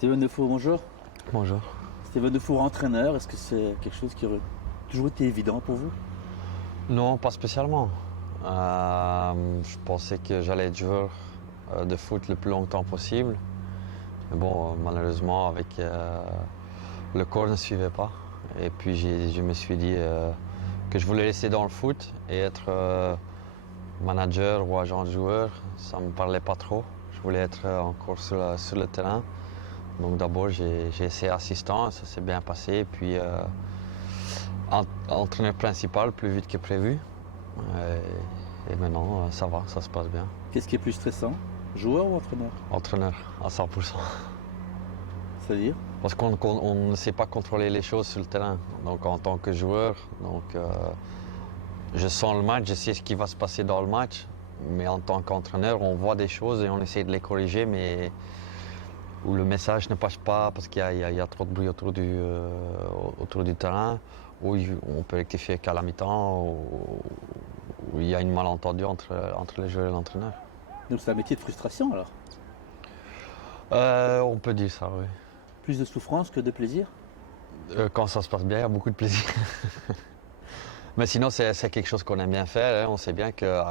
Steven Defour, bonjour. Bonjour. Steven Defour, entraîneur, est-ce que c'est quelque chose qui aurait toujours été évident pour vous? Non, pas spécialement. Je pensais que j'allais être joueur de foot le plus longtemps possible. Mais bon, malheureusement, avec le corps ne suivait pas. Et puis je me suis dit que je voulais rester dans le foot et être manager ou agent de joueur. Ça ne me parlait pas trop. Je voulais être encore sur le terrain. Donc d'abord, j'ai essayé assistant, ça s'est bien passé. Et puis entraîneur principal plus vite que prévu. Et maintenant, ça va, ça se passe bien. Qu'est-ce qui est plus stressant, joueur ou entraîneur? Entraîneur à 100%. C'est-à-dire? Parce qu'on ne sait pas contrôler les choses sur le terrain. Donc en tant que joueur, je sens le match, je sais ce qui va se passer dans le match. Mais en tant qu'entraîneur, on voit des choses et on essaie de les corriger, mais où le message ne passe pas parce qu'il y a trop de bruit autour du terrain, où on peut rectifier qu'à la mi-temps, où il y a une malentendu entre les joueurs et l'entraîneur. Donc c'est un métier de frustration alors? On peut dire ça, oui. Plus de souffrance que de plaisir? Quand ça se passe bien, il y a beaucoup de plaisir. Mais sinon, c'est quelque chose qu'on aime bien faire. Hein. On sait bien que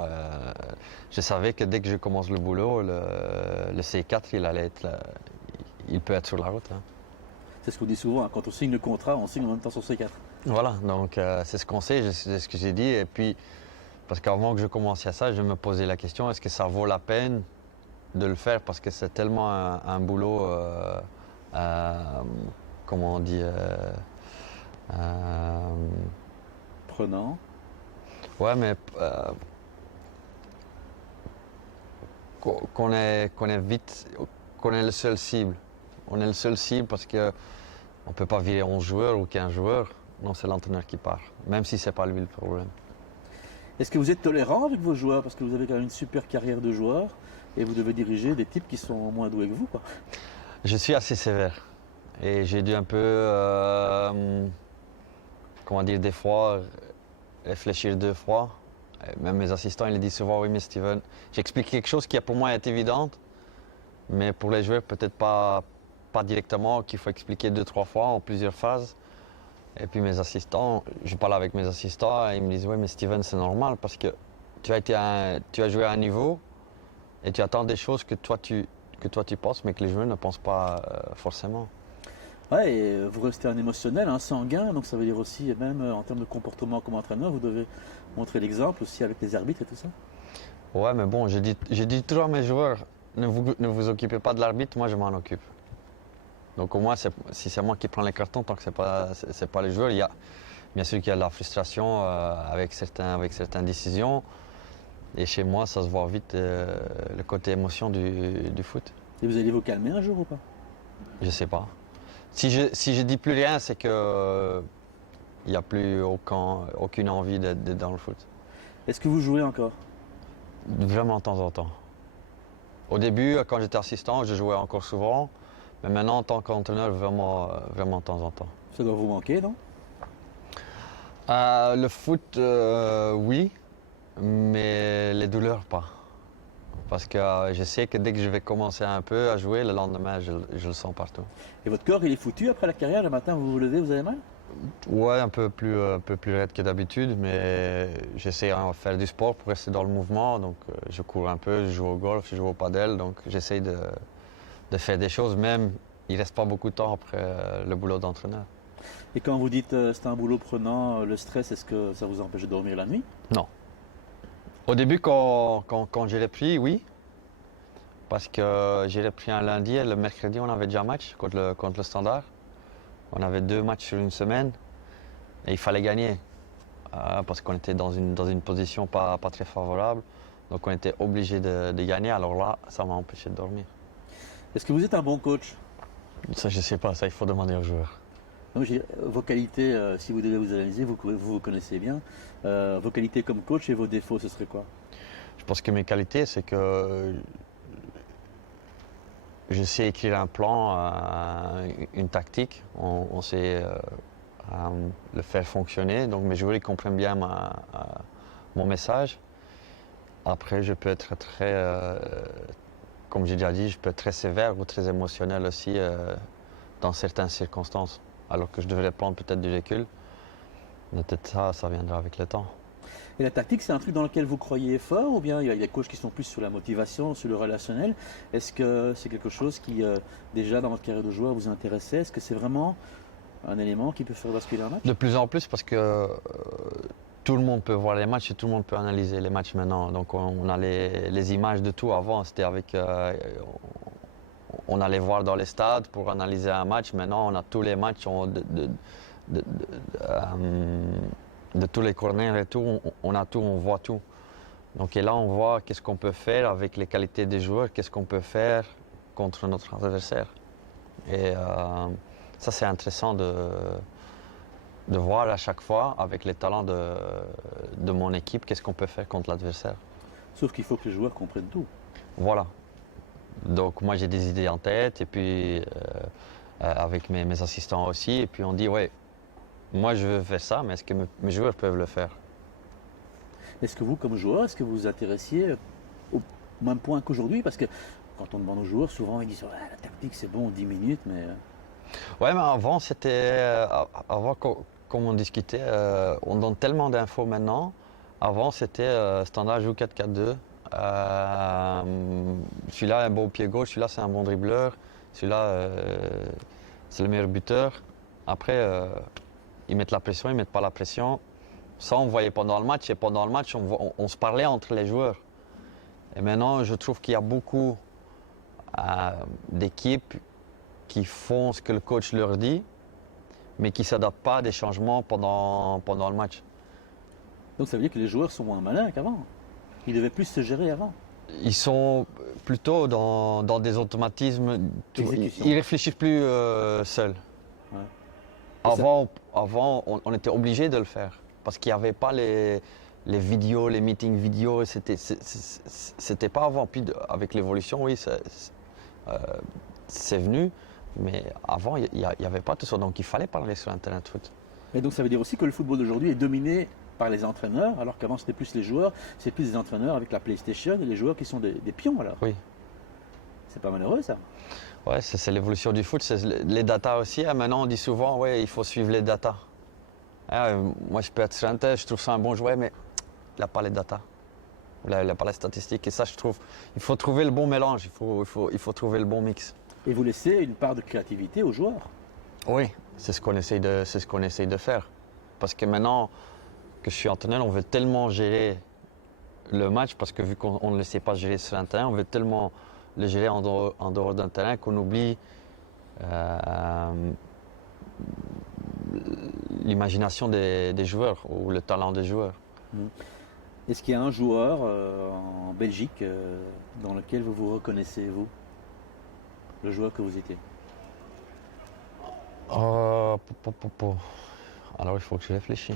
je savais que dès que je commence le boulot, le C4, il peut être sur la route. Hein. C'est ce qu'on dit souvent, hein. Quand on signe le contrat, on signe en même temps son C4. Voilà, donc c'est ce qu'on sait, c'est ce que j'ai dit. Et puis, parce qu'avant que je commençais à ça, je me posais la question, est-ce que ça vaut la peine de le faire? Parce que c'est tellement un boulot, comment on dit, Prenant. ouais, mais qu'on est vite, qu'on est le seul cible. On est le seul cible parce que on peut pas virer 11 joueurs ou 15 joueurs. Non, c'est l'entraîneur qui part, même si c'est pas lui le problème. Est-ce que vous êtes tolérant avec vos joueurs? Parce que vous avez quand même une super carrière de joueur et vous devez diriger des types qui sont moins doués que vous, quoi. Je suis assez sévère et j'ai dû un peu, comment dire, des fois réfléchir 2 fois. Et même mes assistants, ils disent souvent, oui, mais Steven, j'explique quelque chose qui pour moi est évidente, mais pour les joueurs peut-être pas directement, qu'il faut expliquer 2-3 fois en plusieurs phases. Et puis mes assistants, je parle avec mes assistants et ils me disent, oui, mais Steven, c'est normal parce que tu as joué à un niveau et tu attends des choses que toi tu penses, mais que les joueurs ne pensent pas forcément. Ouais, et vous restez un émotionnel, un sanguin, donc ça veut dire aussi, même en termes de comportement comme entraîneur, vous devez montrer l'exemple aussi avec les arbitres et tout ça. Ouais, mais bon, je dis toujours à mes joueurs, ne vous occupez pas de l'arbitre, moi je m'en occupe. Donc au moins, si c'est moi qui prends les cartons, tant que c'est pas les joueurs, bien sûr qu'il y a de la frustration avec certaines décisions. Et chez moi, ça se voit vite le côté émotion du foot. Et vous allez vous calmer un jour ou pas? Je sais pas. Si je dis plus rien, c'est que il n'y a plus aucune envie d'être dans le foot. Est-ce que vous jouez encore? Vraiment de temps en temps. Au début, quand j'étais assistant, je jouais encore souvent. Mais maintenant, en tant qu'entraîneur, vraiment de temps en temps. Ça doit vous manquer, non? Le foot, oui, mais les douleurs, pas. Parce que je sais que dès que je vais commencer un peu à jouer, le lendemain, je le sens partout. Et votre corps, il est foutu après la carrière? Le matin, vous vous levez, vous avez mal? Ouais, un peu plus raide que d'habitude, mais j'essaie de faire du sport pour rester dans le mouvement. Donc, je cours un peu, je joue au golf, je joue au padel, donc j'essaie de faire des choses, même il ne reste pas beaucoup de temps après le boulot d'entraîneur. Et quand vous dites c'est un boulot prenant, le stress, est-ce que ça vous empêche de dormir la nuit? Non. Au début, quand j'ai repris, oui. Parce que j'ai repris un lundi et le mercredi, on avait déjà un match contre le Standard. On avait 2 matchs sur une semaine et il fallait gagner. Parce qu'on était dans une position pas très favorable. Donc on était obligé de gagner. Alors là, ça m'a empêché de dormir. Est-ce que vous êtes un bon coach? Ça, je sais pas. Ça, il faut demander aux joueurs. Non, vos qualités, si vous devez vous analyser, vous connaissez bien. Vos qualités comme coach et vos défauts, ce serait quoi? Je pense que mes qualités, c'est que je sais écrire un plan, une tactique. On sait le faire fonctionner. Donc mes joueurs ils comprennent bien mon message. Après, je peux être très comme j'ai déjà dit, je peux être très sévère ou très émotionnel aussi dans certaines circonstances, alors que je devrais prendre peut-être du recul. Mais peut-être ça viendra avec le temps. Et la tactique, c'est un truc dans lequel vous croyez fort ou bien il y a des coachs qui sont plus sur la motivation, sur le relationnel? Est-ce que c'est quelque chose qui, déjà dans votre carrière de joueur, vous intéressait? Est-ce que c'est vraiment un élément qui peut faire basculer un match? De plus en plus parce que tout le monde peut voir les matchs et tout le monde peut analyser les matchs maintenant. Donc on a les images de tout. Avant, c'était avec... on allait voir dans les stades pour analyser un match. Maintenant, on a tous les matchs de, de tous les corners et tout. On a tout, on voit tout. Donc et là, on voit qu'est-ce qu'on peut faire avec les qualités des joueurs, qu'est-ce qu'on peut faire contre notre adversaire. Et ça, c'est intéressant de voir à chaque fois, avec les talents de mon équipe, qu'est-ce qu'on peut faire contre l'adversaire. Sauf qu'il faut que les joueurs comprennent tout. Voilà. Donc moi, j'ai des idées en tête, et puis avec mes assistants aussi, et puis on dit, ouais, moi je veux faire ça, mais est-ce que mes joueurs peuvent le faire? Est-ce que vous, comme joueur, est-ce que vous vous intéressiez au même point qu'aujourd'hui? Parce que quand on demande aux joueurs, souvent ils disent ouais, la tactique c'est bon 10 minutes, mais Ouais, mais avant, c'était. Avant, comme on discutait, on donne tellement d'infos maintenant. Avant, c'était standard joue 4-4-2. Celui-là a un bon pied gauche, celui-là c'est un bon dribbleur, celui-là c'est le meilleur buteur. Après, ils mettent la pression, ils mettent pas la pression. Ça, on voyait pendant le match, et pendant le match, on se parlait entre les joueurs. Et maintenant, je trouve qu'il y a beaucoup d'équipes qui font ce que le coach leur dit, mais qui ne s'adaptent pas à des changements pendant le match. donc ça veut dire que les joueurs sont moins malins qu'avant. Ils devaient plus se gérer avant. Ils sont plutôt dans des automatismes. Exécution. Ils réfléchissent plus seuls. Ouais. Avant, on était obligé de le faire parce qu'il n'y avait pas les vidéos, les meetings vidéo. C'était pas avant. Puis avec l'évolution, oui, c'est venu. Mais avant, il n'y avait pas tout ça. Donc il fallait parler sur un terrain de foot. Et donc ça veut dire aussi que le football d'aujourd'hui est dominé par les entraîneurs, alors qu'avant c'était plus les joueurs, c'est plus les entraîneurs avec la PlayStation et les joueurs qui sont des pions alors. Oui. C'est pas malheureux ça. Ouais, c'est l'évolution du foot, c'est les datas aussi. Hein. Maintenant, on dit souvent, ouais, il faut suivre les datas. Moi, je peux être sur un terrain, je trouve ça un bon joueur, mais il n'a pas les datas. Il n'a pas les statistiques. Et ça, je trouve, il faut trouver le bon mélange, il faut trouver le bon mix. Et vous laissez une part de créativité aux joueurs. Oui, c'est ce qu'on essaye de faire. Parce que maintenant que je suis entraîneur, on veut tellement gérer le match, parce que vu qu'on ne le sait pas gérer sur un terrain, on veut tellement le gérer en dehors d'un terrain qu'on oublie l'imagination des joueurs ou le talent des joueurs. Est-ce qu'il y a un joueur en Belgique dans lequel vous vous reconnaissez, vous? Le joueur que vous étiez? Alors il faut que je réfléchisse.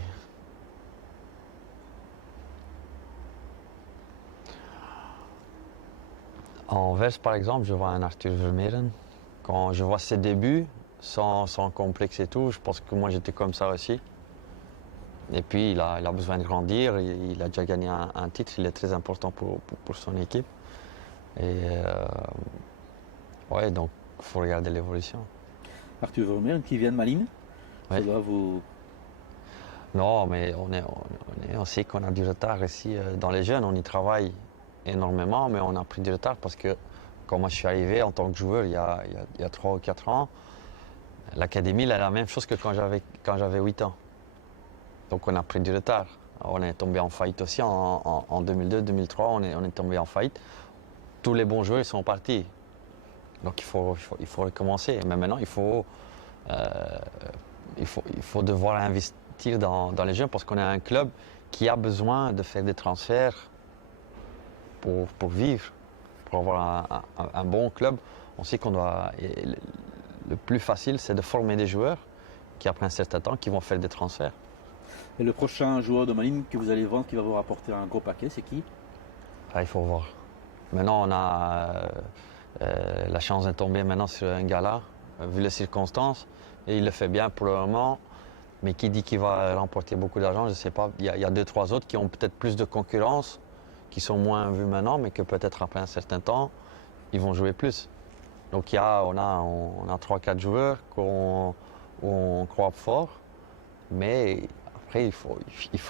En Anvers, par exemple, je vois un Arthur Vermeeren. Quand je vois ses débuts, sans complexe et tout, je pense que moi j'étais comme ça aussi. Et puis il a besoin de grandir, il a déjà gagné un titre, il est très important pour son équipe. Et ouais, donc il faut regarder l'évolution. Arthur Vermeeren qui vient de Malines. Ouais. Ça doit vous... Non, mais on sait qu'on a du retard ici dans les jeunes, on y travaille énormément, mais on a pris du retard parce que quand moi je suis arrivé en tant que joueur il y a 3 ou 4 ans, l'académie elle a la même chose que quand j'avais 8 ans. Donc on a pris du retard. On est tombé en faillite aussi en 2002-2003, on est tombé en faillite. Tous les bons joueurs ils sont partis. Donc il faut recommencer. Mais maintenant il faut devoir investir dans les jeunes parce qu'on est un club qui a besoin de faire des transferts pour vivre, pour avoir un bon club. On sait qu'on doit. Le plus facile, c'est de former des joueurs qui, après un certain temps, qui vont faire des transferts. Et le prochain joueur de Malines que vous allez vendre qui va vous rapporter un gros paquet, c'est qui? Il faut voir. Maintenant, on a la chance de tomber maintenant sur un gars-là, vu les circonstances, et il le fait bien pour le moment. Mais qui dit qu'il va remporter beaucoup d'argent, je ne sais pas. Il y a 2-3 autres qui ont peut-être plus de concurrence, qui sont moins vus maintenant, mais que peut-être après un certain temps, ils vont jouer plus. Donc on a 3-4 joueurs où on croit fort, mais après il faut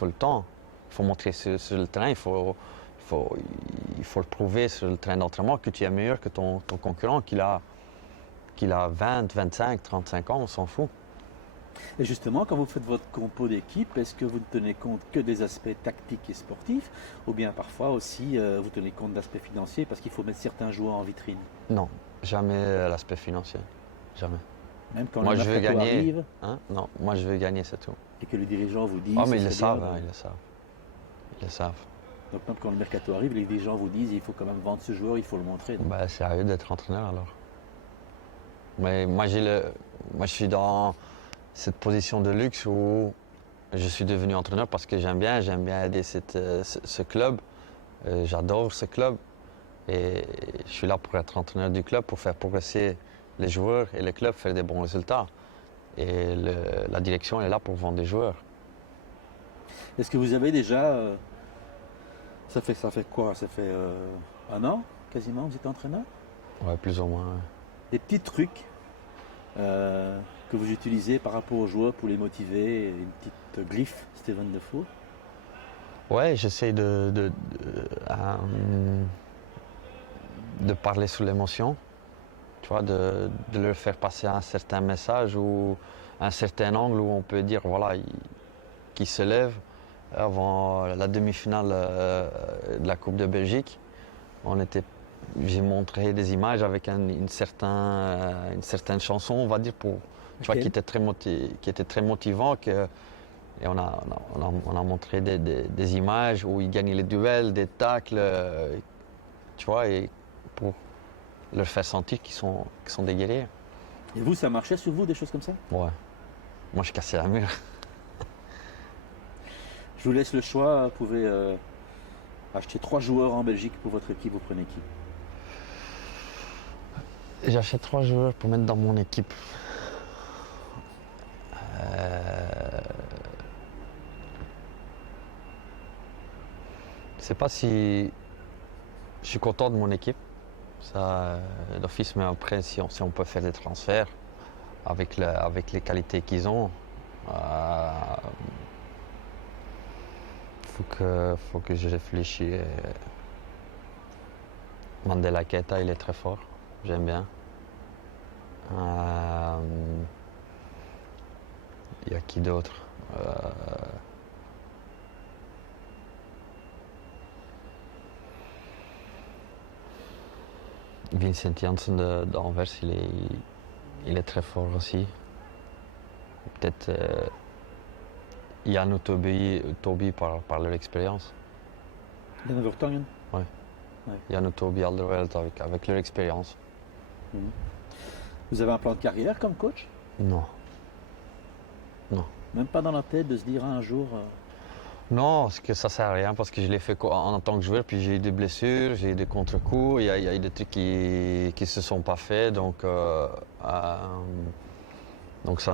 le temps. Il faut montrer sur le terrain, il faut le prouver sur le terrain d'entraînement que tu es meilleur que ton concurrent, qu'il a 20, 25, 35 ans, on s'en fout. Et justement, quand vous faites votre compo d'équipe, est-ce que vous ne tenez compte que des aspects tactiques et sportifs, ou bien parfois aussi vous tenez compte d'aspects financiers parce qu'il faut mettre certains joueurs en vitrine? Non, jamais l'aspect financier, jamais. Même quand Moi le je veux mercato gagner, arrive hein? Non, moi je veux gagner, c'est tout. et que les dirigeants vous disent... Oh mais ils ce le serait savent, bien hein, de- ils le savent. Ils le savent. Donc même quand le mercato arrive, les dirigeants vous disent il faut quand même vendre ce joueur, il faut le montrer. Donc, Bah, c'est à eux d'être entraîneur alors. Mais moi je suis dans cette position de luxe où je suis devenu entraîneur parce que j'aime bien aider ce club. J'adore ce club et je suis là pour être entraîneur du club, pour faire progresser les joueurs et le club, faire des bons résultats. Et la direction elle est là pour vendre des joueurs. est-ce que vous avez déjà... ça fait quoi? Ça fait un an quasiment vous êtes entraîneur? Ouais, plus ou moins. Des petits trucs que vous utilisez par rapport aux joueurs pour les motiver, une petite griffe, Steven Defoe? Ouais, j'essaye de parler sous l'émotion, tu vois, de leur faire passer un certain message ou un certain angle où on peut dire, voilà, qui se lève. Avant la demi-finale de la Coupe de Belgique, j'ai montré des images avec une certaine chanson, on va dire, tu vois, Ok. qui était très motivant. Et on a montré des images où ils gagnaient les duels, des tacles, tu vois, et pour leur faire sentir qu'ils sont des guerriers. Et vous, ça marchait sur vous, des choses comme ça? Ouais. Moi, je cassais la mur. Je vous laisse le choix, vous pouvez acheter 3 joueurs en Belgique pour votre équipe, vous prenez qui? J'achète 3 joueurs pour mettre dans mon équipe. Je sais pas si je suis content de mon équipe, ça d'office, mais après si on peut faire des transferts avec les qualités qu'ils ont, faut que je réfléchisse. Mandela Keita, il est très fort, j'aime bien. Il y a qui d'autre? Vincent Janssen d'Anvers, il est très fort aussi. Peut-être Yann ou Toby par leur expérience. Den Vertongen? Yann ou Toby Alderweireld avec leur expérience. Mhm. Vous avez un plan de carrière comme coach? Non. Même pas dans la tête de se dire un jour... Non, parce que ça sert à rien, parce que je l'ai fait en tant que joueur, puis j'ai eu des blessures, j'ai eu des contre-coups, il y a eu des trucs qui se sont pas faits, donc ça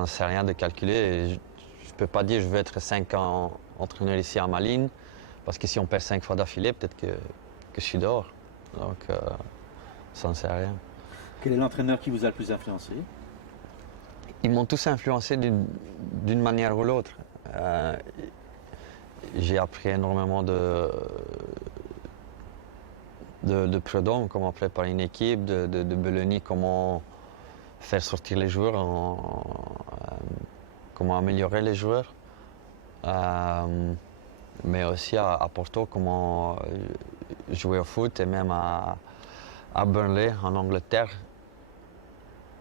ne sert à rien de calculer. Et je peux pas dire je veux être 5 ans entraîneur ici à Malines, parce que si on perd 5 fois d'affilée, peut-être que je suis dehors. Donc ça ne sert à rien. Quel est l'entraîneur qui vous a le plus influencé? Ils m'ont tous influencé d'une manière ou l'autre. J'ai appris énormément de Prud'homme, comment préparer une équipe, de Belloni, comment faire sortir les joueurs, comment améliorer les joueurs. Mais aussi à Porto, comment jouer au foot, et même à Burnley, en Angleterre.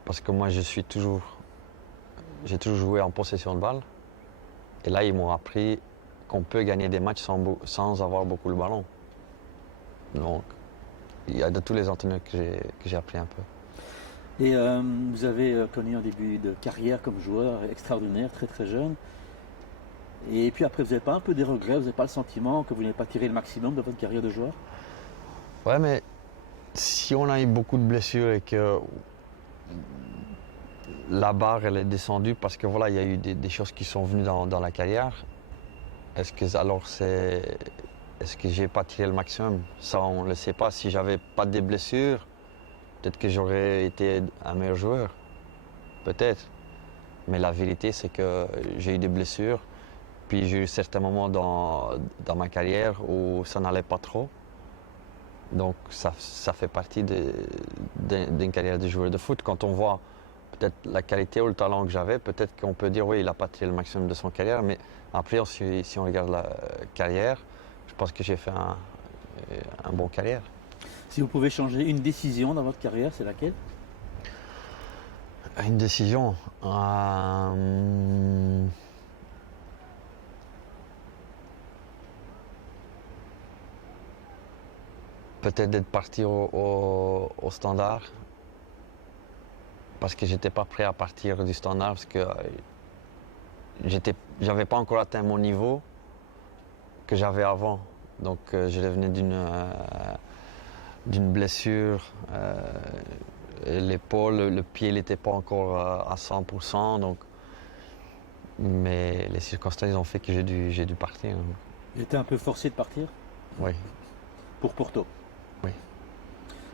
Parce que moi, j'ai toujours joué en possession de balle. Et là, ils m'ont appris qu'on peut gagner des matchs sans avoir beaucoup le ballon. Donc, il y a de tous les entraîneurs que j'ai appris un peu. Et vous avez connu un début de carrière comme joueur extraordinaire, très très jeune. Et puis après, vous n'avez pas un peu des regrets, vous n'avez pas le sentiment que vous n'avez pas tiré le maximum de votre carrière de joueur? Ouais, mais si on a eu beaucoup de blessures et que la barre elle est descendue parce que voilà, il y a eu des choses qui sont venues dans la carrière, est-ce que j'ai pas tiré le maximum? Ça, on ne le sait pas. Si j'avais pas des blessures, Peut-être que j'aurais été un meilleur joueur. Peut-être. Mais la vérité, c'est que j'ai eu des blessures. Puis j'ai eu certains moments dans ma carrière où ça n'allait pas trop. Donc ça fait partie d'une carrière de joueur de foot. Quand on voit peut-être la qualité ou le talent que j'avais, peut-être qu'on peut dire oui, il n'a pas tiré le maximum de son carrière. Mais après, si on regarde la carrière, je pense que j'ai fait un bon carrière. Si vous pouvez changer une décision dans votre carrière, c'est laquelle? Une décision. Peut-être d'être parti au Standard. Parce que j'étais pas prêt à partir du Standard parce que j'avais pas encore atteint mon niveau que j'avais avant. Donc je revenais d'une blessure. L'épaule, le pied n'était pas encore à 100%. Donc, mais les circonstances ont fait que j'ai dû partir. Vous étiez un peu forcé de partir Oui. pour Porto. Oui.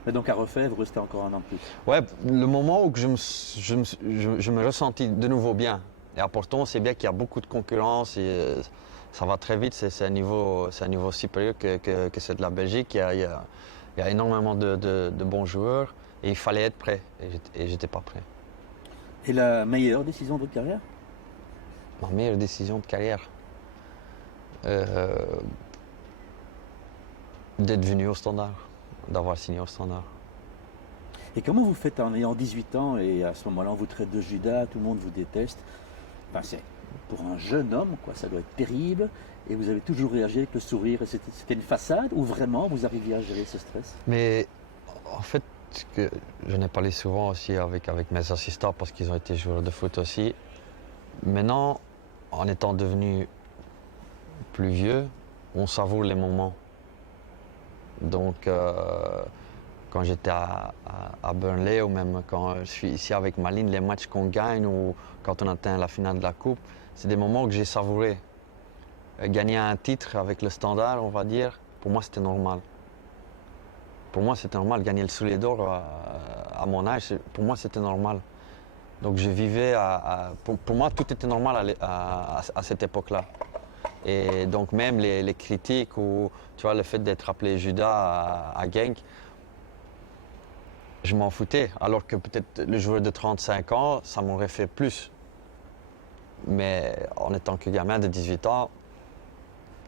Mais donc à refaire, vous restez encore un an de plus. Ouais, le moment où que je me ressentis de nouveau bien. Et à Porto, on sait bien qu'il y a beaucoup de concurrence et ça va très vite. C'est un niveau supérieur que c'est de la Belgique. Il y a énormément de bons joueurs et il fallait être prêt. Et j'étais pas prêt. Et la meilleure décision de votre carrière? Ma meilleure décision de carrière, d'être venu au Standard, d'avoir signé au Standard. Et comment vous faites en ayant 18 ans et à ce moment-là on vous traite de Judas, tout le monde vous déteste? Enfin, c'est pour un jeune homme, quoi, ça doit être terrible. Et vous avez toujours réagi avec le sourire. Et c'était une façade ou vraiment vous arriviez à gérer ce stress? Mais en fait, que je n'ai parlé souvent aussi avec mes assistants parce qu'ils ont été joueurs de foot aussi. Maintenant, en étant devenu plus vieux, on savoure les moments. Donc, quand j'étais à Burnley ou même quand je suis ici avec Malines, les matchs qu'on gagne ou quand on atteint la finale de la Coupe, c'est des moments que j'ai savourés. Gagner un titre avec le Standard, on va dire, pour moi c'était normal. Pour moi c'était normal, gagner le Soulier d'Or à mon âge, pour moi c'était normal. Donc je vivais, pour moi tout était normal à cette époque-là. Et donc même les critiques ou tu vois, le fait d'être appelé Judas à Genk, je m'en foutais. Alors que peut-être le joueur de 35 ans, ça m'aurait fait plus. Mais en étant que gamin de 18 ans,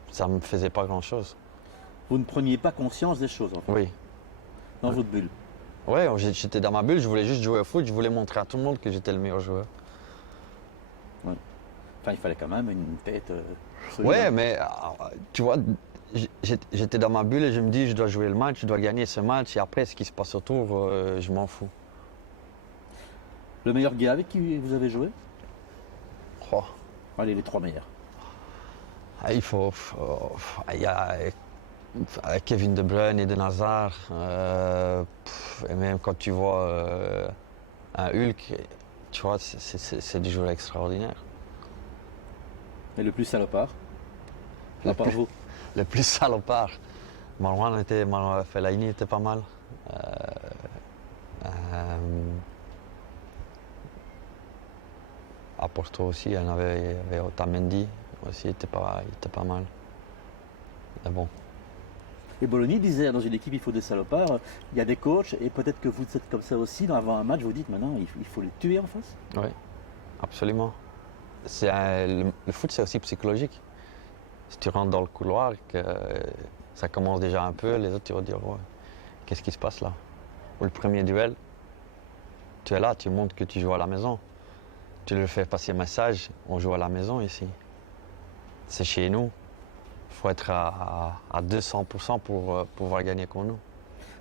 ça ne me faisait pas grand-chose. Vous ne preniez pas conscience des choses, en fait, Oui. dans votre bulle. Oui, j'étais dans ma bulle, je voulais juste jouer au foot, je voulais montrer à tout le monde que j'étais le meilleur joueur. Ouais. Enfin, il fallait quand même une tête solide. Ouais, mais tu vois, j'étais dans ma bulle et je me dis, je dois jouer le match, je dois gagner ce match et après, ce qui se passe autour, je m'en fous. Le meilleur gars avec qui vous avez joué? Oh. Allez, les trois meilleurs. Il y a Kevin De Bruyne et Eden Hazard. Et même quand tu vois un Hulk, tu vois, c'est des joueurs extraordinaires. Et le plus salopard? À part vous. Le plus salopard. Marwan Fellaini était pas mal. À Porto aussi, il y avait Otamendi aussi, il était pas mal. Mais bon. Et Bologna disait, dans une équipe, il faut des salopards. Il y a des coachs, et peut-être que vous êtes comme ça aussi, avant un match, vous dites maintenant, il faut les tuer en face? Oui, absolument. Le foot, c'est aussi psychologique. Si tu rentres dans le couloir, que ça commence déjà un peu, les autres, tu vas dire, ouais, qu'est-ce qui se passe là? Ou le premier duel, tu es là, tu montres que tu joues à la maison. Tu leur fais passer le message, on joue à la maison ici. C'est chez nous. Il faut être à 200% pour pouvoir gagner contre nous.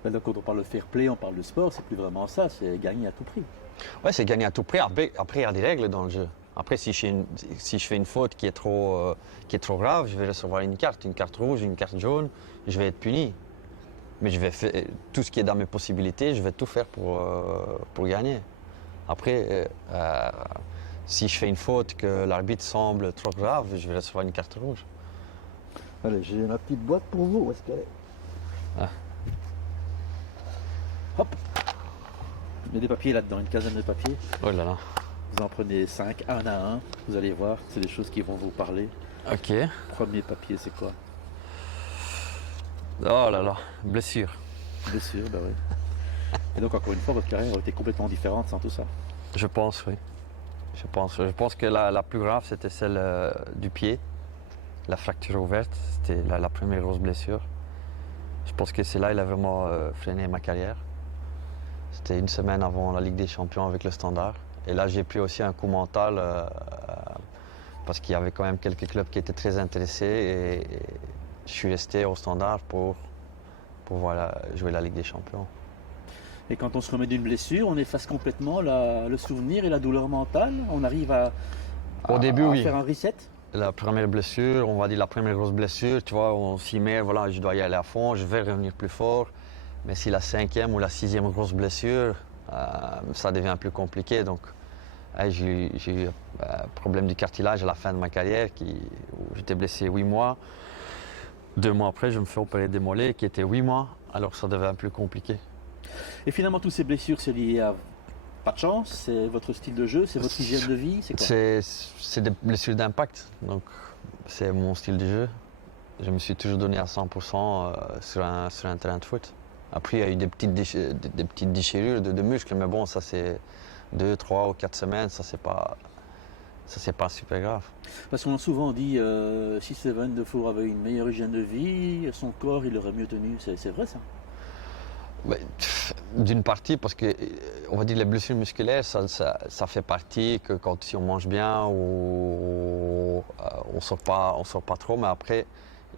Maintenant, quand on parle de fair play, on parle de sport, c'est plus vraiment ça, c'est gagner à tout prix. Ouais, c'est gagner à tout prix. Après, il y a des règles dans le jeu. Après, si je fais une faute qui est trop grave, je vais recevoir une carte rouge, une carte jaune, je vais être puni. Mais je vais faire tout ce qui est dans mes possibilités, je vais tout faire pour gagner. Après, si je fais une faute que l'arbitre semble trop grave, je vais recevoir une carte rouge. Allez, j'ai ma petite boîte pour vous, où est-ce qu'elle est? Ah. Hop. Il y a des papiers là-dedans, une quinzaine de papiers. Oh là là. Vous en prenez 5, un à un. Vous allez voir, c'est des choses qui vont vous parler. Ok. Premier papier, c'est quoi? Oh là là, blessure. Blessure, bah oui. Et donc, encore une fois, votre carrière a été complètement différente sans tout ça. Je pense, oui. Je pense que la plus grave, c'était celle du pied. La fracture ouverte, c'était la première grosse blessure. Je pense que c'est là qu'il a vraiment freiné ma carrière. C'était une semaine avant la Ligue des Champions avec le Standard. Et là, j'ai pris aussi un coup mental parce qu'il y avait quand même quelques clubs qui étaient très intéressés. Et je suis resté au Standard pour pouvoir jouer la Ligue des Champions. Et quand on se remet d'une blessure, on efface complètement le souvenir et la douleur mentale. On arrive à Au début, oui. faire un reset. La première blessure, on va dire la première grosse blessure, tu vois, on s'y met, voilà, je dois y aller à fond, je vais revenir plus fort. Mais si la cinquième ou la sixième grosse blessure, ça devient plus compliqué. Donc, j'ai eu un problème du cartilage à la fin de ma carrière, où j'étais blessé 8 mois. 2 mois après, je me fais opérer des mollets, qui étaient 8 mois, alors ça devient plus compliqué. Et finalement, toutes ces blessures, c'est lié à pas de chance, c'est votre style de jeu, c'est votre hygiène de vie, c'est quoi? C'est des blessures d'impact, donc c'est mon style de jeu. Je me suis toujours donné à 100% sur un terrain de foot. Après, il y a eu des petites déchirures de muscles, mais bon, ça c'est 2, 3 ou 4 semaines, ça c'est pas super grave. Parce qu'on a souvent dit, si Steven Defour avait une meilleure hygiène de vie, son corps, il aurait mieux tenu. C'est vrai ça? D'une partie, parce que on va dire les blessures musculaires, ça fait partie que quand si on mange bien ou on sort pas trop. Mais après,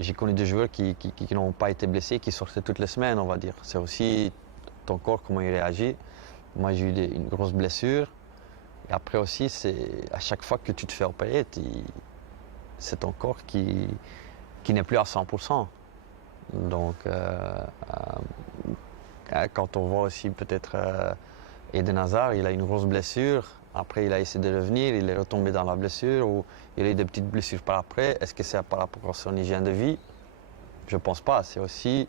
j'ai connu des joueurs qui n'ont pas été blessés, qui sortaient toutes les semaines, on va dire. C'est aussi ton corps, comment il réagit. Moi, j'ai eu une grosse blessure. Et après aussi, c'est à chaque fois que tu te fais opérer, c'est ton corps qui n'est plus à 100%. Donc, quand on voit aussi peut-être Eden Hazard, il a une grosse blessure. Après, il a essayé de revenir, il est retombé dans la blessure ou il a eu des petites blessures par après. Est-ce que c'est par rapport à son hygiène de vie? Je ne pense pas. C'est aussi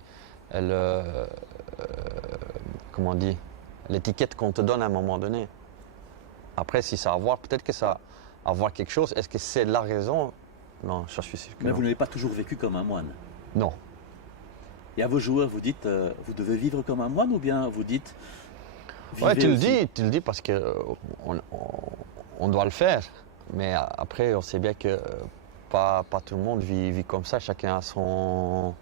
comment on dit, l'étiquette qu'on te donne à un moment donné. Après, si ça a à voir, peut-être que ça a à voir quelque chose. Est-ce que c'est la raison? Non, je suis sûr que Mais non. vous n'avez pas toujours vécu comme un moine. Non. Et à vos joueurs, vous dites, vous devez vivre comme un moine ou bien vous dites... Ouais, tu aussi. le dis parce que on doit le faire. Mais après, on sait bien que pas tout le monde vit comme ça. Chacun a son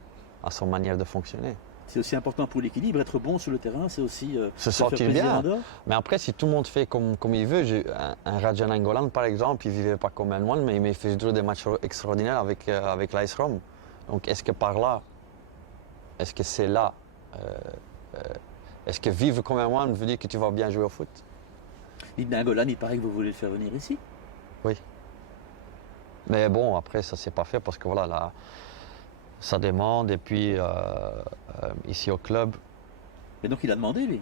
manière de fonctionner. C'est aussi important pour l'équilibre. Être bon sur le terrain, c'est aussi Se faire sentir plaisir bien. en dehors. Mais après, si tout le monde fait comme il veut, un Raja Nainggolan, par exemple, il ne vivait pas comme un moine, mais il faisait toujours des matchs extraordinaires avec l'AS Rome. Donc, est-ce que par là, est-ce que c'est là, est-ce que vivre comme un moine veut dire que tu vas bien jouer au foot? Eden Golan, il paraît que vous voulez le faire venir ici. Oui. Mais bon, après, ça ne s'est pas fait parce que voilà, là, ça demande. Et puis, ici au club, Et donc il a demandé, lui.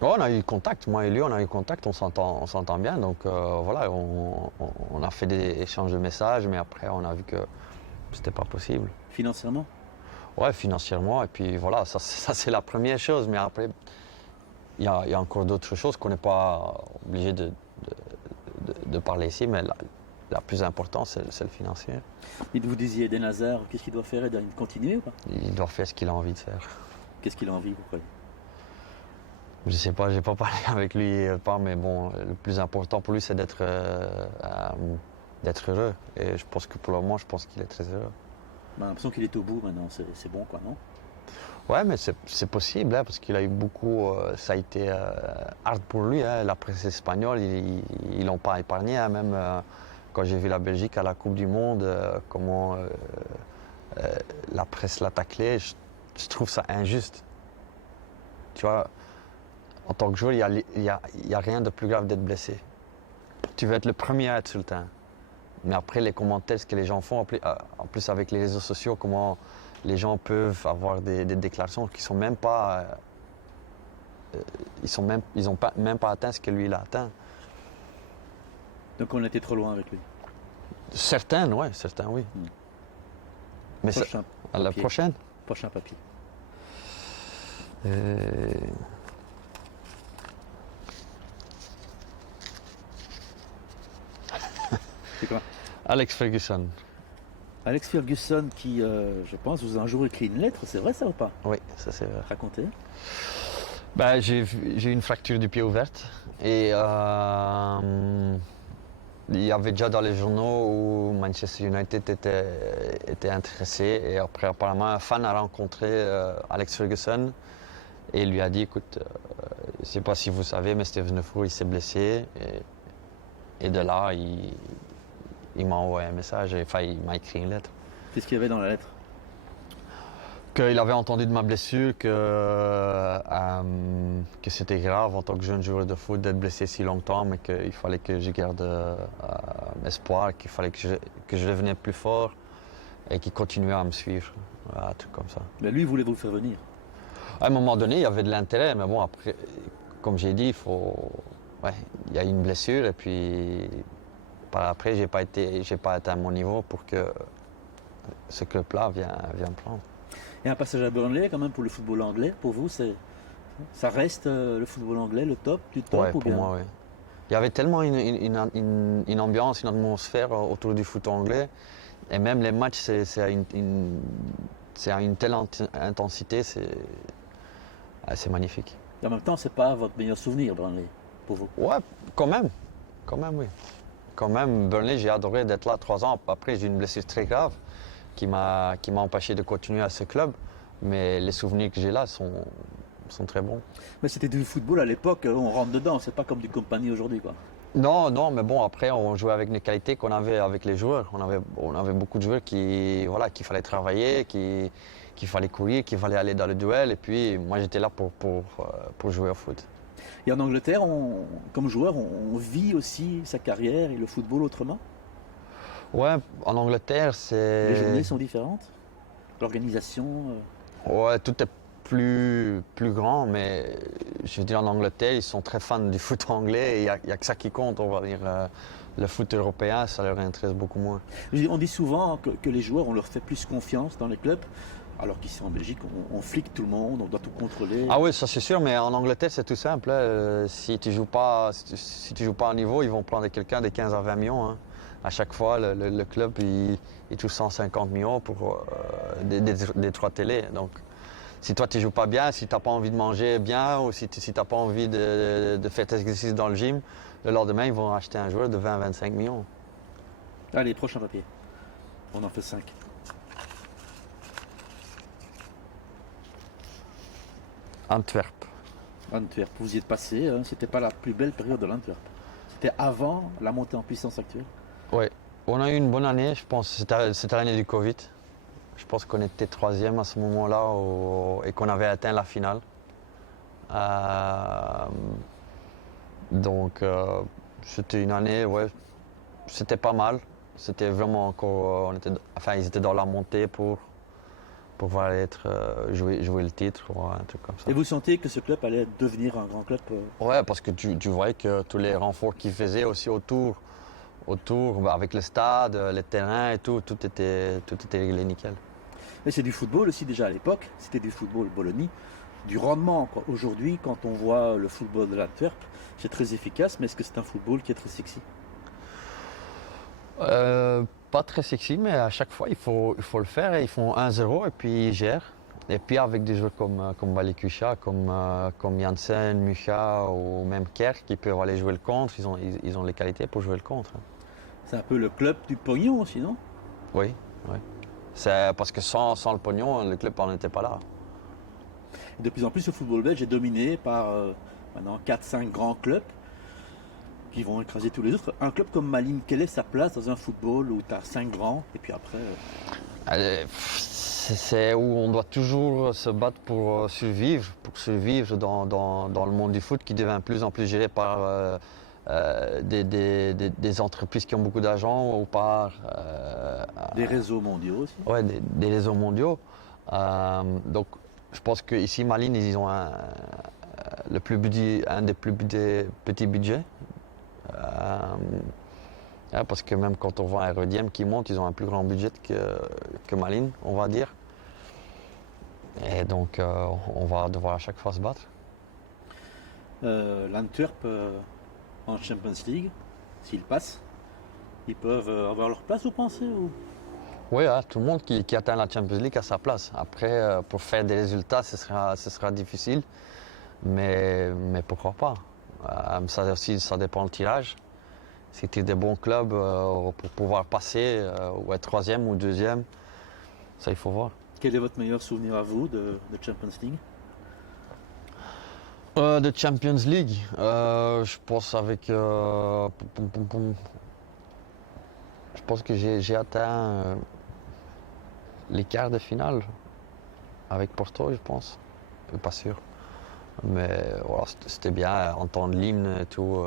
on a eu contact, moi et lui, on a eu contact, on s'entend bien. Donc voilà, on a fait des échanges de messages, mais après, on a vu que c'était pas possible. Financièrement. Ouais, financièrement, et puis voilà, ça c'est la première chose, mais après, il y a encore d'autres choses qu'on n'est pas obligé de parler ici, mais la plus importante, c'est le financier. Et vous disiez Eden Hazard, qu'est-ce qu'il doit faire? Il doit continuer ou pas? Il doit faire ce qu'il a envie de faire. Qu'est-ce qu'il a envie, vous croyez? Je sais pas, j'ai pas parlé avec lui, mais bon, le plus important pour lui, c'est d'être heureux. Et je pense que pour le moment, je pense qu'il est très heureux. On a l'impression qu'il est au bout maintenant, c'est bon quoi, non? Ouais, mais c'est possible, hein, parce qu'il a eu beaucoup. Ça a été hard pour lui. Hein, la presse espagnole, ils l'ont pas épargné. Hein, même quand j'ai vu la Belgique à la Coupe du Monde, comment la presse l'a taclé, je trouve ça injuste. Tu vois, en tant que joueur, il y a rien de plus grave d'être blessé. Tu veux être le premier à être sur le terrain. Mais après, les commentaires, ce que les gens font, en plus avec les réseaux sociaux, comment les gens peuvent avoir des déclarations qui sont même pas... ils ont même pas atteint ce que lui, il a atteint. Donc on était trop loin avec lui. Certains, oui. Mais à la prochaine. Prochain papier. C'est quoi? Alex Ferguson. Alex Ferguson qui, je pense, vous a un jour écrit une lettre, c'est vrai ça ou pas? Oui, ça c'est vrai. Racontez. Ben, j'ai eu une fracture du pied ouverte et il y avait déjà dans les journaux où Manchester United était intéressé et après apparemment un fan a rencontré Alex Ferguson et il lui a dit écoute, je ne sais pas si vous savez mais Steven Defour il s'est blessé et de là il m'a envoyé un message, enfin il m'a écrit une lettre. Qu'est-ce qu'il y avait dans la lettre? Qu'il avait entendu de ma blessure, que c'était grave en tant que jeune joueur de foot d'être blessé si longtemps, mais qu'il fallait que je garde espoir, qu'il fallait que je devenais plus fort et qu'il continuait à me suivre. Voilà, un truc comme ça. Mais lui, il voulait vous le faire venir. À un moment donné, il y avait de l'intérêt, mais bon, après, comme j'ai dit, il y a eu une blessure et puis par après, j'ai pas atteint mon niveau pour que ce club-là vienne prendre. Et un passage à Burnley, quand même, pour le football anglais, pour vous, ça reste le football anglais, le top du top Ouais, ou pour bien? moi, oui. Il y avait tellement une ambiance, une atmosphère autour du foot anglais. Et même les matchs, c'est à une telle intensité, c'est magnifique. Et en même temps, c'est pas votre meilleur souvenir, Burnley, pour vous. Ouais, quand même. Quand même, oui. Quand même, Burnley, j'ai adoré d'être là 3 ans. Après, j'ai eu une blessure très grave qui m'a empêché de continuer à ce club. Mais les souvenirs que j'ai là sont très bons. Mais c'était du football à l'époque, on rentre dedans, c'est pas comme du compagnie aujourd'hui, quoi. Non, non, mais bon, après, on jouait avec les qualités qu'on avait avec les joueurs. On avait beaucoup de joueurs qu'il fallait travailler, qu'il fallait courir, qu'il fallait aller dans le duel. Et puis, moi, j'étais là pour jouer au foot. Et en Angleterre, comme joueur, on vit aussi sa carrière et le football autrement. Ouais, en Angleterre, c'est... Les journées sont différentes. L'organisation. Ouais, tout est plus grand, mais je veux dire, en Angleterre, ils sont très fans du foot anglais et il n'y a que ça qui compte, on va dire. Le foot européen, ça leur intéresse beaucoup moins. On dit souvent que les joueurs, on leur fait plus confiance dans les clubs, alors qu'ici en Belgique, on flique tout le monde, on doit tout contrôler. Ah oui, ça c'est sûr, mais en Angleterre, c'est tout simple. Hein. Si tu joues pas à niveau, ils vont prendre quelqu'un de 15 à 20 millions. Hein. À chaque fois, le club, il touche 150 millions pour des droits télé. Donc, si toi, tu joues pas bien, si tu n'as pas envie de manger bien ou si tu n'as pas envie de faire tes exercices dans le gym, le lendemain, ils vont acheter un joueur de 20 à 25 millions. Allez, prochain papier. On en fait 5. Antwerp. Antwerp, vous y êtes passé, hein, c'était pas la plus belle période de l'Antwerp. C'était avant la montée en puissance actuelle. Oui, on a eu une bonne année, je pense. C'était l'année du Covid. Je pense qu'on était 3e à ce moment-là et qu'on avait atteint la finale. Donc, c'était une année, ouais, c'était pas mal. C'était vraiment encore. Ils étaient dans la montée pour pouvoir jouer le titre ou un truc comme ça. Et vous sentiez que ce club allait devenir un grand club Ouais, parce que tu voyais que tous les renforts qu'ils faisaient aussi autour avec le stade, les terrains et tout était réglé nickel. Mais c'est du football aussi déjà à l'époque, c'était du football Bologna, du rendement. Aujourd'hui, quand on voit le football de l'Antwerp, c'est très efficace, mais est-ce que c'est un football qui est très sexy? Pas très sexy, mais à chaque fois, il faut le faire. Ils font 1-0 et puis ils gèrent. Et puis avec des joueurs comme Balikusha, comme Janssen, Mucha ou même Kerr qui peuvent aller jouer le contre, ils ont les qualités pour jouer le contre. C'est un peu le club du pognon aussi, non? Oui, oui. C'est parce que sans le pognon, le club n'en était pas là. Et de plus en plus, le football belge est dominé par maintenant 4-5 grands clubs qui vont écraser tous les autres. Un club comme Malines, quelle est sa place dans un football où tu as 5 grands et puis après C'est où on doit toujours se battre pour survivre dans le monde du foot qui devient de plus en plus géré par des entreprises qui ont beaucoup d'argent ou par... des réseaux mondiaux aussi. Ouais, des réseaux mondiaux. Donc je pense qu'ici, Malines, ils ont un des plus petits budgets. Parce que même quand on voit un Rediem qui monte, ils ont un plus grand budget que Malines, on va dire. Et donc, on va devoir à chaque fois se battre. L'Antwerp en Champions League, s'il passe, Ils peuvent avoir leur place, vous pensez Oui, hein, tout le monde qui atteint la Champions League a sa place. Après, pour faire des résultats, ce sera difficile, mais pourquoi pas. Ça aussi, ça dépend du tirage. Si tu as des bons clubs pour pouvoir passer ou être troisième ou deuxième, ça il faut voir. Quel est votre meilleur souvenir à vous de Champions League? De Champions League, je pense avec. Je pense que j'ai atteint les quarts de finale avec Porto, je pense. Je suis pas sûr. Mais voilà, c'était bien, entendre l'hymne et tout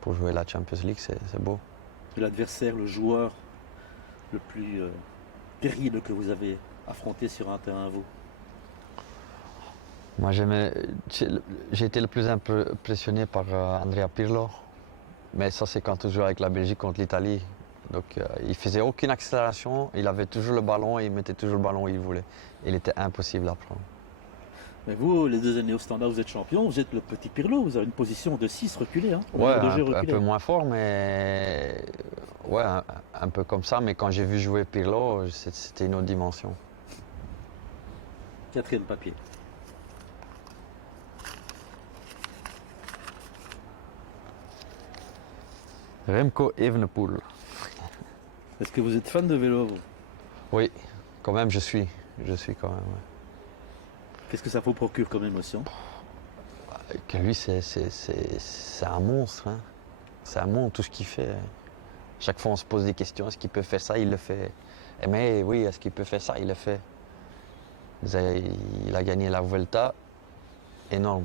pour jouer la Champions League, c'est beau. L'adversaire, le joueur le plus terrible que vous avez affronté sur un terrain, vous? Moi, j'ai été le plus impressionné par Andrea Pirlo. Mais ça, c'est quand on jouait avec la Belgique contre l'Italie. Donc, il faisait aucune accélération, il avait toujours le ballon et il mettait toujours le ballon où il voulait. Il était impossible à prendre. Mais vous, les 2 années au Standard, vous êtes champion, vous êtes le petit Pirlo, vous avez une position de 6 reculée, hein, Ouais, de jeu un reculé. peu moins fort, mais ouais, un peu comme ça. Mais quand j'ai vu jouer Pirlo, c'était une autre dimension. 4e papier. Remco Evenepoel. Est-ce que vous êtes fan de vélo, vous? Oui, quand même, je suis quand même. Ouais. Qu'est-ce que ça vous procure comme émotion? Que lui, c'est un monstre. Hein. C'est un monstre, tout ce qu'il fait. Chaque fois, on se pose des questions. Est-ce qu'il peut faire ça? Il le fait. Mais oui, est-ce qu'il peut faire ça? Il le fait. Il a gagné la Vuelta. Énorme.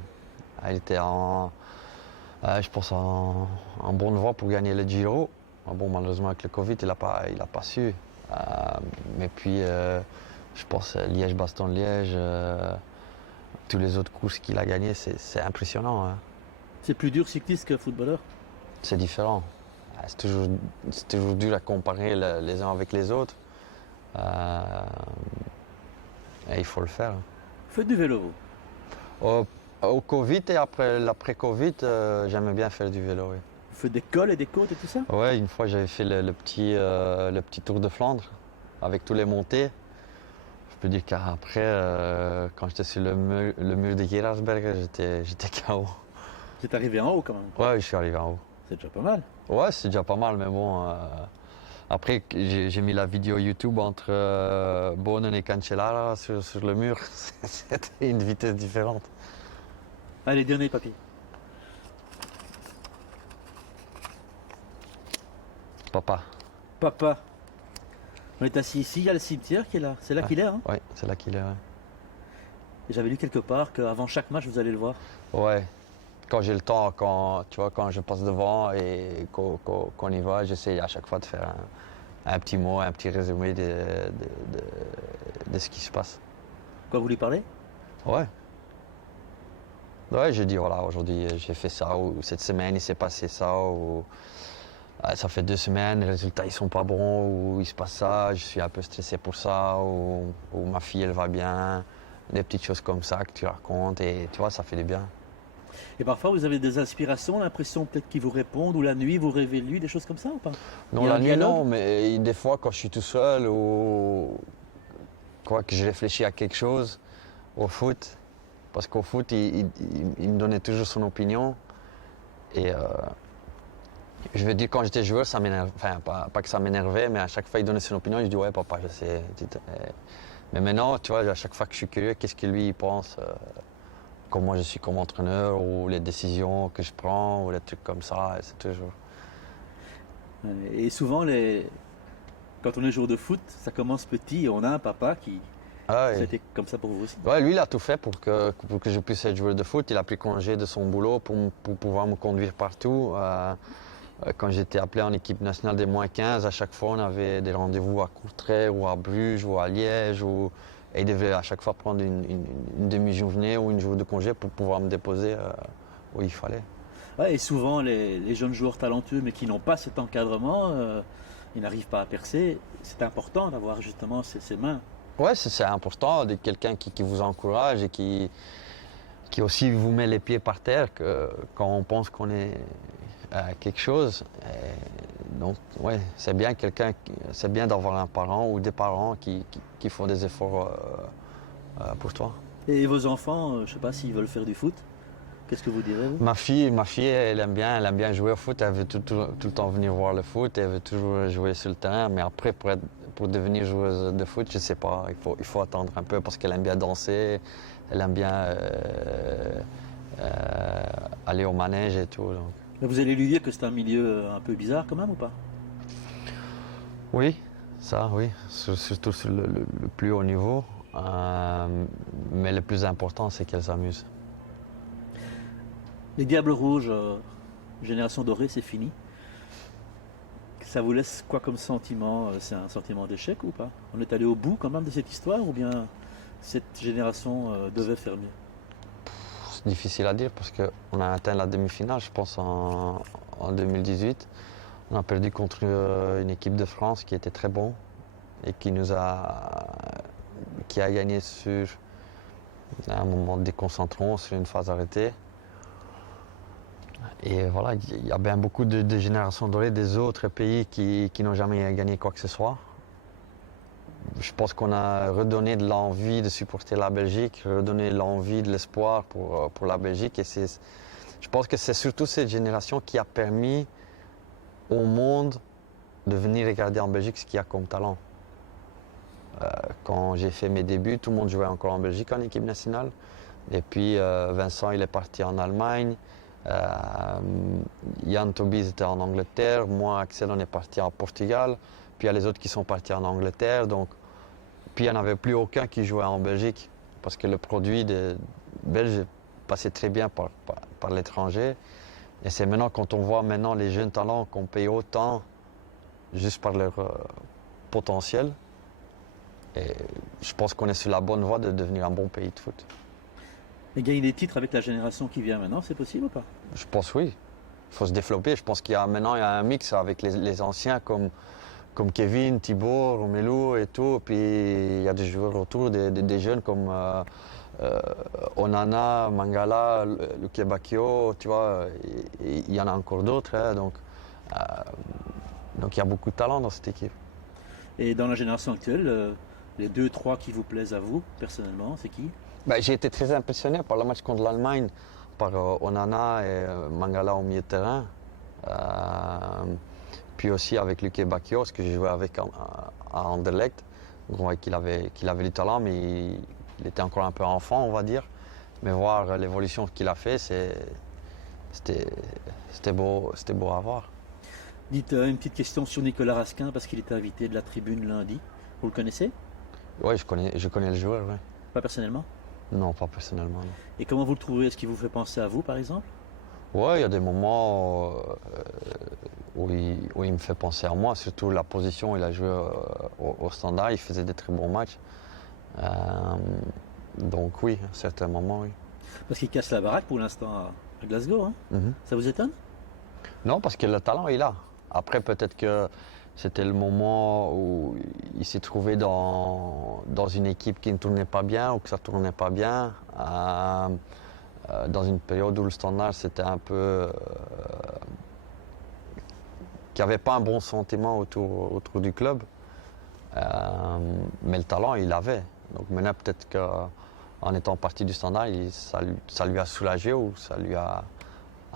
Il était je pense en bonne voie pour gagner le Giro. Bon, malheureusement, avec le Covid, il n'a pas su. Mais puis, je pense Liège-Bastogne-Liège, tous les autres courses qu'il a gagnées, c'est impressionnant. Hein. C'est plus dur cycliste que footballeur? C'est différent. C'est toujours dur à comparer les uns avec les autres. Et il faut le faire. Vous faites du vélo, vous? Au Covid et après l'après-Covid, j'aimais bien faire du vélo. Oui. Vous faites des cols et des côtes et tout ça? Ouais, une fois j'avais fait le petit Tour de Flandre avec tous les montées. Je peux dire qu'après, quand j'étais sur le mur de Gerardsberg, j'étais KO. Vous êtes arrivé en haut quand même? Ouais, je suis arrivé en haut. C'est déjà pas mal. Ouais, c'est déjà pas mal, mais bon. Après, j'ai mis la vidéo YouTube entre Bonen et Cancellara sur le mur. C'était une vitesse différente. Allez, dernier papier. Papa. Papa. On est assis ici, il y a le cimetière qui est là. C'est là qu'il est, hein? Oui, c'est là qu'il est. Ouais. Et j'avais lu quelque part qu'avant chaque match, vous allez le voir. Ouais. Quand j'ai le temps, quand je passe devant et qu'on y va, j'essaie à chaque fois de faire un petit mot, un petit résumé de ce qui se passe. Quoi, vous lui parlez? Ouais. Ouais, j'ai dit, voilà, aujourd'hui j'ai fait ça, ou cette semaine il s'est passé ça, ou ça fait 2 semaines, les résultats ils sont pas bons, ou il se passe ça, je suis un peu stressé pour ça, ou ma fille elle va bien, des petites choses comme ça que tu racontes, et tu vois, ça fait du bien. Et parfois, vous avez des inspirations, l'impression peut-être qu'ils vous répondent, ou la nuit, vous rêvez de lui, des choses comme ça ou pas? Non, la nuit non, mais des fois quand je suis tout seul, ou quoi, que je réfléchis à quelque chose, au foot, parce qu'au foot, il me donnait toujours son opinion. Et je veux dire, quand j'étais joueur, ça m'énervait. Enfin, pas que ça m'énervait, mais à chaque fois, il donnait son opinion. Je dis, ouais, papa, je sais. Mais maintenant, tu vois, à chaque fois que je suis curieux, qu'est-ce que lui, il pense, comment je suis comme entraîneur, ou les décisions que je prends, ou les trucs comme ça. Et c'est toujours. Et souvent, quand on est joueur de foot, ça commence petit et on a un papa qui. Ah, C'était comme ça pour vous aussi? Ouais, lui, il a tout fait pour que je puisse être joueur de foot. Il a pris congé de son boulot pour pouvoir me conduire partout. Quand j'étais appelé en équipe nationale des moins 15, à chaque fois, on avait des rendez-vous à Courtrai ou à Bruges ou à Liège. Et il devait à chaque fois prendre une demi-journée ou une journée de congé pour pouvoir me déposer où il fallait. Ouais, et souvent, les jeunes joueurs talentueux, mais qui n'ont pas cet encadrement, ils n'arrivent pas à percer. C'est important d'avoir justement ces mains. Ouais, c'est important de quelqu'un qui vous encourage et qui aussi vous met les pieds par terre quand on pense qu'on est quelque chose. donc ouais, c'est bien d'avoir un parent ou des parents qui font des efforts pour toi. Et vos enfants, je ne sais pas s'ils veulent faire du foot. Qu'est-ce que vous direz, vous? Ma fille, elle aime bien jouer au foot. Elle veut tout le temps venir voir le foot. Elle veut toujours jouer sur le terrain. Mais après, pour devenir joueuse de foot, je ne sais pas. Il faut attendre un peu parce qu'elle aime bien danser. Elle aime bien aller au manège et tout. Donc. Mais vous allez lui dire que c'est un milieu un peu bizarre quand même ou pas? Oui, ça, oui. Surtout sur le plus haut niveau. Mais le plus important, c'est qu'elle s'amuse. Les Diables Rouges, génération dorée, c'est fini. Ça vous laisse quoi comme sentiment? C'est un sentiment d'échec ou pas? On est allé au bout quand même de cette histoire ou bien cette génération devait faire mieux? C'est difficile à dire parce qu'on a atteint la demi-finale, je pense, en 2018. On a perdu contre une équipe de France qui était très bonne et qui a gagné sur un moment déconcentrant, sur une phase arrêtée. Et voilà, il y a bien beaucoup de générations dorées des autres pays qui n'ont jamais gagné quoi que ce soit. Je pense qu'on a redonné de l'envie de supporter la Belgique, redonné l'envie de l'espoir pour la Belgique. Et je pense que c'est surtout cette génération qui a permis au monde de venir regarder en Belgique ce qu'il y a comme talent. Quand j'ai fait mes débuts, tout le monde jouait encore en Belgique en équipe nationale. Et puis Vincent, il est parti en Allemagne. Yann Tobies était en Angleterre. Moi, Axel, on est parti en Portugal. Puis il y a les autres qui sont partis en Angleterre. Donc, puis il n'y en avait plus aucun qui jouait en Belgique. Parce que le produit belge passait très bien par l'étranger. Et c'est maintenant, quand on voit maintenant les jeunes talents qu'on paye autant juste par leur potentiel. Et je pense qu'on est sur la bonne voie de devenir un bon pays de foot. Et gagner des titres avec la génération qui vient maintenant, c'est possible ou pas? Je pense oui. Il faut se développer. Je pense qu'il y a maintenant un mix avec les anciens comme Kevin, Thibaut, Romelu et tout. Puis il y a des joueurs autour, des jeunes comme Onana, Mangala, Luke Bacchio, tu vois. Il y en a encore d'autres. Hein, donc il y a beaucoup de talent dans cette équipe. Et dans la génération actuelle, les 2-3 qui vous plaisent à vous, personnellement, c'est qui? J'ai été très impressionné par le match contre l'Allemagne, par Onana et Mangala au milieu de terrain. Puis aussi avec Luke Bacchio, parce que j'ai joué avec à Anderlecht. On voyait qu'il avait du talent, mais il était encore un peu enfant, on va dire. Mais voir l'évolution qu'il a fait, c'était beau à voir. Dites une petite question sur Nicolas Raskin, parce qu'il était invité de la tribune lundi. Vous le connaissez? Oui, je connais le joueur, oui. Pas personnellement? Non, pas personnellement. Non. Et comment vous le trouvez? Est-ce qu'il vous fait penser à vous, par exemple? Oui, il y a des moments où il me fait penser à moi, surtout la position. Il a joué au Standard, il faisait des très bons matchs. Donc oui, à certains moments, oui. Parce qu'il casse la baraque pour l'instant à Glasgow, hein? Ça vous étonne? Non, parce que le talent est là. Après, peut-être que c'était le moment où il s'est trouvé dans une équipe qui ne tournait pas bien ou que ça ne tournait pas bien. Dans une période où le Standard, c'était un peu... qu'il n'y avait pas un bon sentiment autour du club. Mais le talent, il avait. Donc maintenant, peut-être qu'en étant parti du Standard, ça lui a soulagé ou ça lui a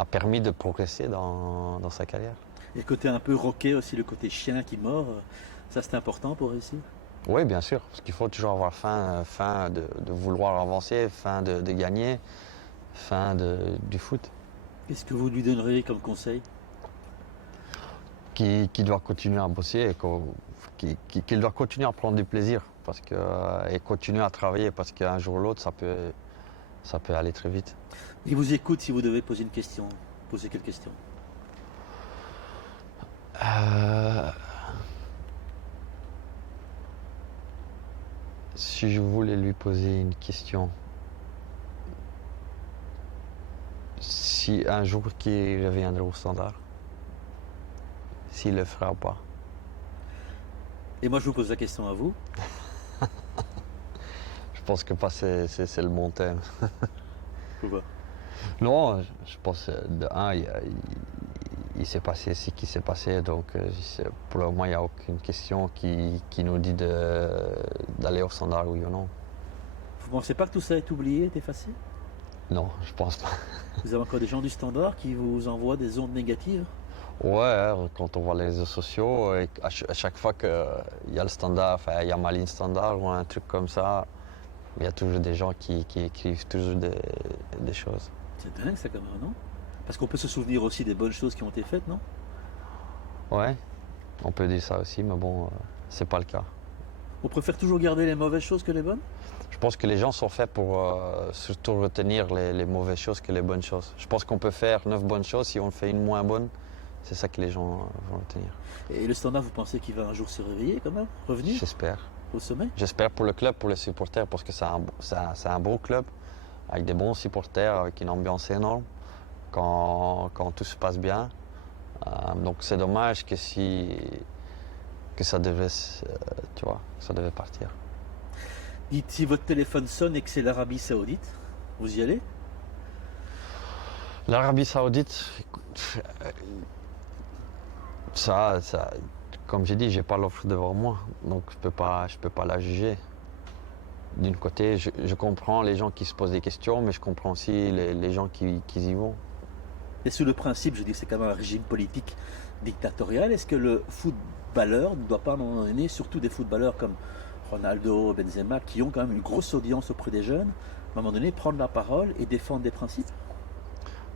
permis de progresser dans sa carrière. Et le côté un peu roqué aussi, le côté chien qui mord, ça c'est important pour réussir? Oui, bien sûr, parce qu'il faut toujours avoir faim de vouloir avancer, faim de gagner, faim du foot. Qu'est-ce que vous lui donneriez comme conseil? Qui doit continuer à bosser et qu'il doit continuer à prendre du plaisir et continuer à travailler parce qu'un jour ou l'autre, ça peut aller très vite. Il vous écoute si vous devez poser une question. Posez quelle question? Si je voulais lui poser une question, si un jour qu'il reviendra au Standard, s'il le fera ou pas. Et moi je vous pose la question à vous. Je pense que pas c'est le bon thème. Pourquoi? Non, je pense de un, il s'est passé ce qui s'est passé. Donc pour le moment, il n'y a aucune question qui nous dit d'aller au standard, oui ou non. Vous ne pensez pas que tout ça est oublié, est effacé? Non, je pense pas. Vous avez encore des gens du standard qui vous envoient des ondes négatives? Ouais, quand on voit les réseaux sociaux, et à chaque fois qu'il y a le standard, enfin, il y a ma ligne standard ou un truc comme ça, il y a toujours des gens qui écrivent toujours des choses. C'est dingue ça quand même, non? Parce qu'on peut se souvenir aussi des bonnes choses qui ont été faites, non? Ouais, on peut dire ça aussi, mais bon, c'est pas le cas. On préfère toujours garder les mauvaises choses que les bonnes? Je pense que les gens sont faits pour surtout retenir les mauvaises choses que les bonnes choses. Je pense qu'on peut faire 9 bonnes choses, si on fait une moins bonne, c'est ça que les gens vont retenir. Et le standard, vous pensez qu'il va un jour se réveiller quand même? Revenir J'espère. au sommet? J'espère pour le club, pour les supporters, parce que c'est un beau club, avec des bons supporters, avec une ambiance énorme, quand tout se passe bien. Donc c'est dommage que ça devait, tu vois, ça devait partir. Dites, si votre téléphone sonne et que c'est l'Arabie Saoudite, vous y allez? L'Arabie Saoudite, écoute, ça, comme j'ai dit, j'ai pas l'offre devant moi, donc je peux pas la juger. D'un côté, je comprends les gens qui se posent des questions, mais je comprends aussi les gens qui y vont. Et sous le principe, je dis que c'est quand même un régime politique dictatorial, est-ce que le footballeur ne doit pas à un moment donné, surtout des footballeurs comme Ronaldo, Benzema, qui ont quand même une grosse audience auprès des jeunes, à un moment donné, prendre la parole et défendre des principes?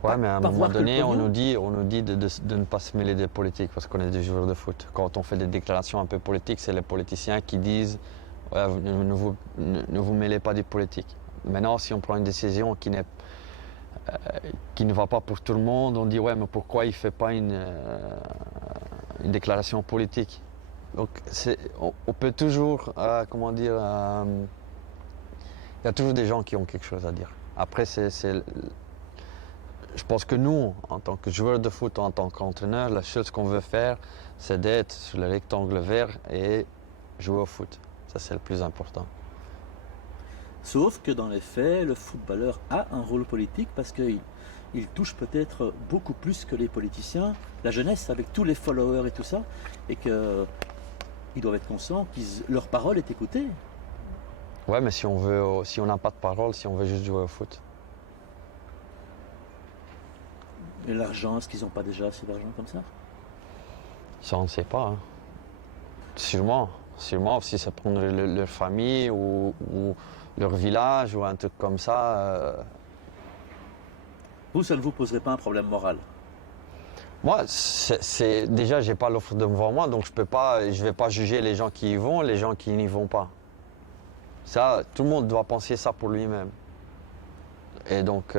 Ouais, mais à un pas moment voir que le donné, on pognon. nous dit de ne pas se mêler des politiques parce qu'on est des joueurs de foot. Quand on fait des déclarations un peu politiques, c'est les politiciens qui disent ouais, ne vous mêlez pas des politiques. Maintenant, si on prend une décision qui ne va pas pour tout le monde, on dit ouais, mais pourquoi il ne fait pas une déclaration politique? Donc on peut toujours, comment dire, il y a toujours des gens qui ont quelque chose à dire. Après, je pense que nous, en tant que joueurs de foot, en tant qu'entraîneur, la chose qu'on veut faire, c'est d'être sur le rectangle vert et jouer au foot. Ça, c'est le plus important. Sauf que dans les faits, le footballeur a un rôle politique parce qu'il touche peut-être beaucoup plus que les politiciens, la jeunesse avec tous les followers et tout ça, et qu'ils doivent être conscients que leur parole est écoutée. Ouais, mais si on n'a pas de parole, si on veut juste jouer au foot. Et l'argent, est-ce qu'ils n'ont pas déjà assez d'argent comme ça? Ça, on ne sait pas. Hein. Sûrement, si c'est prendre leur famille ou leur village ou un truc comme ça. Vous, ça ne vous poserait pas un problème moral? Moi, déjà, j'ai pas l'offre devant moi, donc je vais pas juger les gens qui y vont, les gens qui n'y vont pas. Ça, tout le monde doit penser ça pour lui-même. Et donc,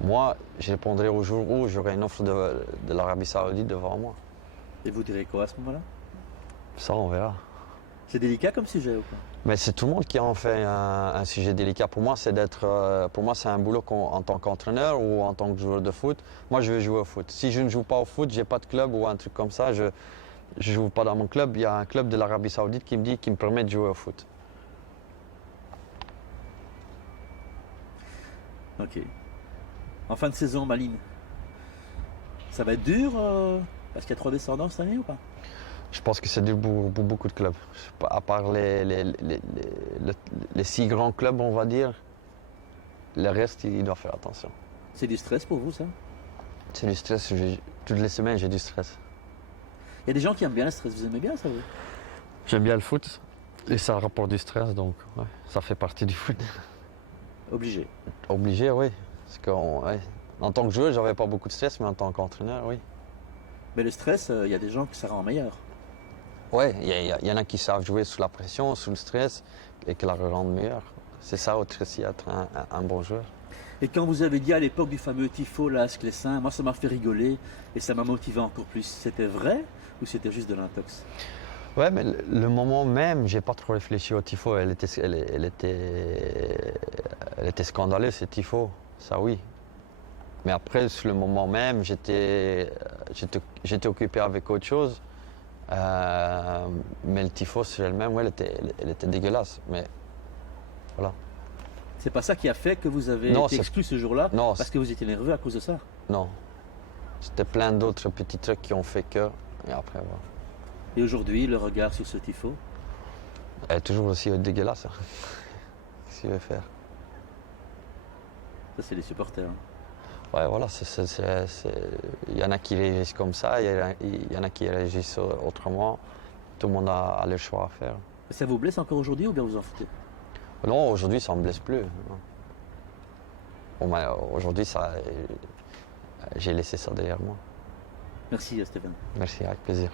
moi, je répondrai au jour où j'aurai une offre de l'Arabie Saoudite devant moi. Et vous direz quoi à ce moment-là? Ça, on verra. C'est délicat comme sujet ou pas? Mais c'est tout le monde qui en fait un sujet délicat. Pour moi, pour moi, c'est un boulot en tant qu'entraîneur ou en tant que joueur de foot. Moi, je veux jouer au foot. Si je ne joue pas au foot, j'ai pas de club ou un truc comme ça, je joue pas dans mon club. Il y a un club de l'Arabie Saoudite qui me permet de jouer au foot. Ok. En fin de saison, Malines, ça va être dur parce qu'il y a 3 descendants cette année ou pas? Je pense que c'est dur pour beaucoup de clubs. À part les 6 grands clubs, on va dire, le reste, il doit faire attention. C'est du stress pour vous, ça? C'est du stress. Toutes les semaines, j'ai du stress. Il y a des gens qui aiment bien le stress. Vous aimez bien ça, vous? J'aime bien le foot et ça rapporte du stress, donc ouais, ça fait partie du foot. Obligé. Obligé, oui. Parce que, en tant que joueur, j'avais pas beaucoup de stress, mais en tant qu'entraîneur, oui. Mais le stress, il y a des gens qui ça rend meilleur. Oui, il y en a qui savent jouer sous la pression, sous le stress, et qui la rendent meilleure. C'est ça aussi, être un bon joueur. Et quand vous avez dit à l'époque du fameux tifo, là, à Sclessin, moi ça m'a fait rigoler et ça m'a motivé encore plus. C'était vrai ou c'était juste de l'intox? Ouais, mais le moment même, j'ai pas trop réfléchi au tifo. Elle était scandaleuse, ce tifo, ça oui. Mais après, sur le moment même, j'étais occupé avec autre chose. Mais le tifo sur elle-même, ouais, elle était dégueulasse. Mais voilà. C'est pas ça qui a fait que vous avez Non, été exclu ce jour-là Non, parce que vous étiez nerveux à cause de ça? non. C'était plein d'autres petits trucs qui ont fait que. Et après, voilà. Et aujourd'hui, le regard sur ce tifo? Elle est toujours aussi dégueulasse. Qu'est-ce qu'il veut faire? Ça, c'est les supporters. Ouais, voilà, il y en a qui réagissent comme ça, il y en a qui réagissent autrement. Tout le monde a le choix à faire. Ça vous blesse encore aujourd'hui ou bien vous en foutez? Non, aujourd'hui, ça ne me blesse plus. Bon, aujourd'hui, j'ai laissé ça derrière moi. Merci Stéphane. Merci, avec plaisir.